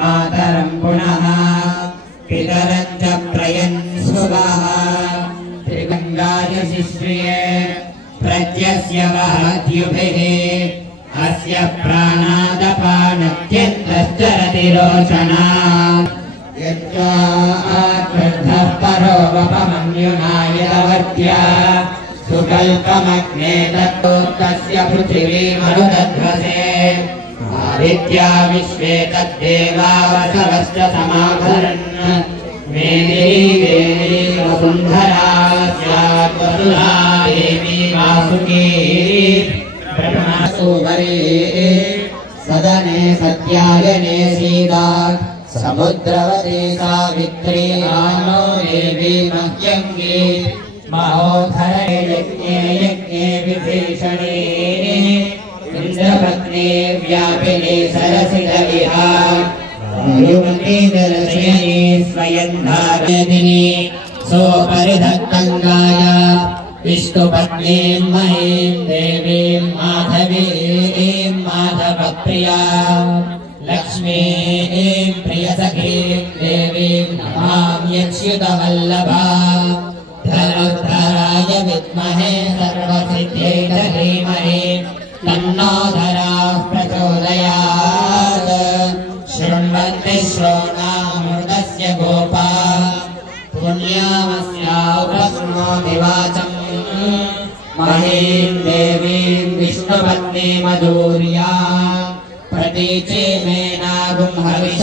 मातरं पुनः पितरं च प्रयन्सुवः त्रिगङ्गाय शिश्रिये प्रत्यस्य वहद्युभिः अस्य प्राणादपानत्यन्तश्चरति रोचना यज्ञः परो वपमन्युनायवर्त्या सुकल्पमग्ने तस्य पृथिवीमनुदध्वसे आदित्या विश्वे तद्देवा वसवश्च समाभरन् मेदिनी देवी वसुन्धरा स्यात् वसुधा देवी वासुकी ब्रह्मसुवरे सदने सत्यायने सीता समुद्रवती सावित्री आनो देवी मह्यङ्गी महोधरे यज्ञे यज्ञे विभीषणे इंद्रपत्नी व्यापिनी सरसिजविहा वायुमती दर्शयनी स्वयं धारयिनी सोपरिधत्तङ्गाय विष्णुपत्नीं महीं देवीं माधवीं माधवप्रिया लक्ष्मीं प्रियसखीं देवीं नमां यच्युतवल्लभा धनुर्धराय विद्महे सर्वसिद्ध्यै धीमहि तन्नो धराः प्रचोदयात् शृण्वन्ति श्रोणामृतस्य गोपा पुण्यामस्या उपशृणोति वाचम् महीं देवीं विष्णुपत्नीमधुर्या प्रतीचे मे नागुं हविष